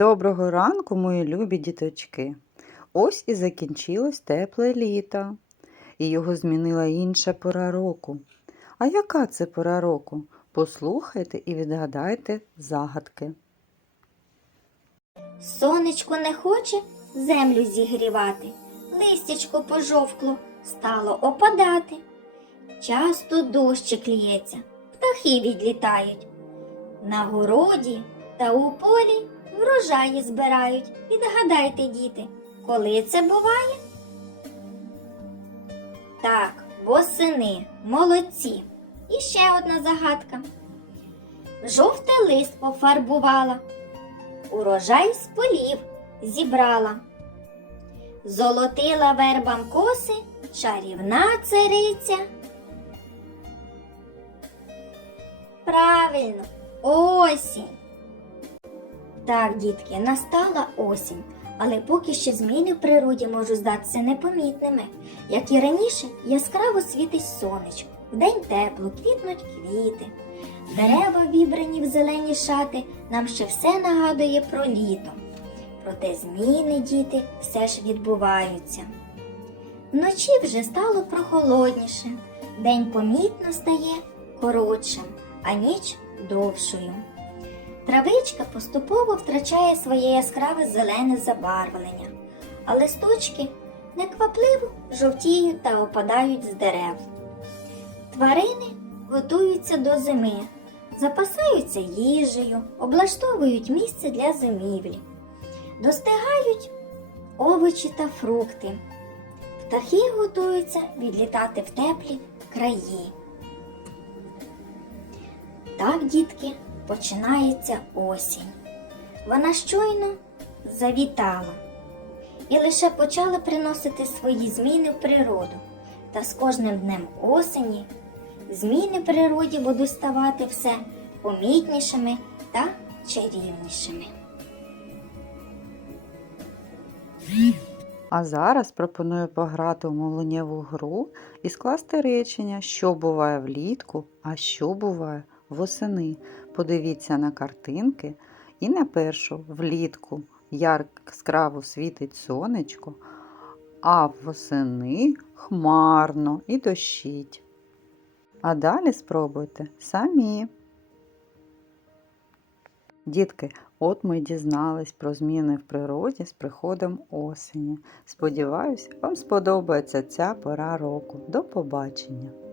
Доброго ранку, мої любі діточки. Ось і закінчилось тепле літо, і його змінила інша пора року. А яка це пора року? Послухайте і відгадайте загадки. Сонечко не хоче землю зігрівати, листячко пожовкло, стало опадати. Часто дощик лється, птахи відлітають. На городі та у полі врожаї збирають. Відгадайте, діти, коли це буває? Так, восени, молодці. І ще одна загадка. Жовтий лист пофарбувала, урожай з полів зібрала. Золотила вербам коси чарівна цариця. Правильно, осінь. Так, дітки, настала осінь, але поки що зміни в природі можуть здатися непомітними. Як і раніше, яскраво світить сонечко, вдень тепло, квітнуть квіти. Дерева, вібрані в зелені шати, нам ще все нагадує про літо. Проте зміни, діти, все ж відбуваються. Вночі вже стало прохолодніше, день помітно стає коротшим, а ніч довшою. Травичка поступово втрачає своє яскраве зелене забарвлення, а листочки неквапливо жовтіють та опадають з дерев. Тварини готуються до зими, запасаються їжею, облаштовують місце для зимівлі, достигають овочі та фрукти. Птахи готуються відлітати в теплі краї. Так, дітки, починається осінь. Вона щойно завітала і лише почала приносити свої зміни в природу. Та з кожним днем осені зміни в природі будуть ставати все помітнішими та чарівнішими. А зараз пропоную пограти у мовленнєву гру і скласти речення, що буває влітку, а що буває восени. Подивіться на картинки і на першу влітку яскраво світить сонечко, а восени хмарно і дощить. А далі спробуйте самі. Дітки, от ми дізнались про зміни в природі з приходом осені. Сподіваюсь, вам сподобається ця пора року. До побачення!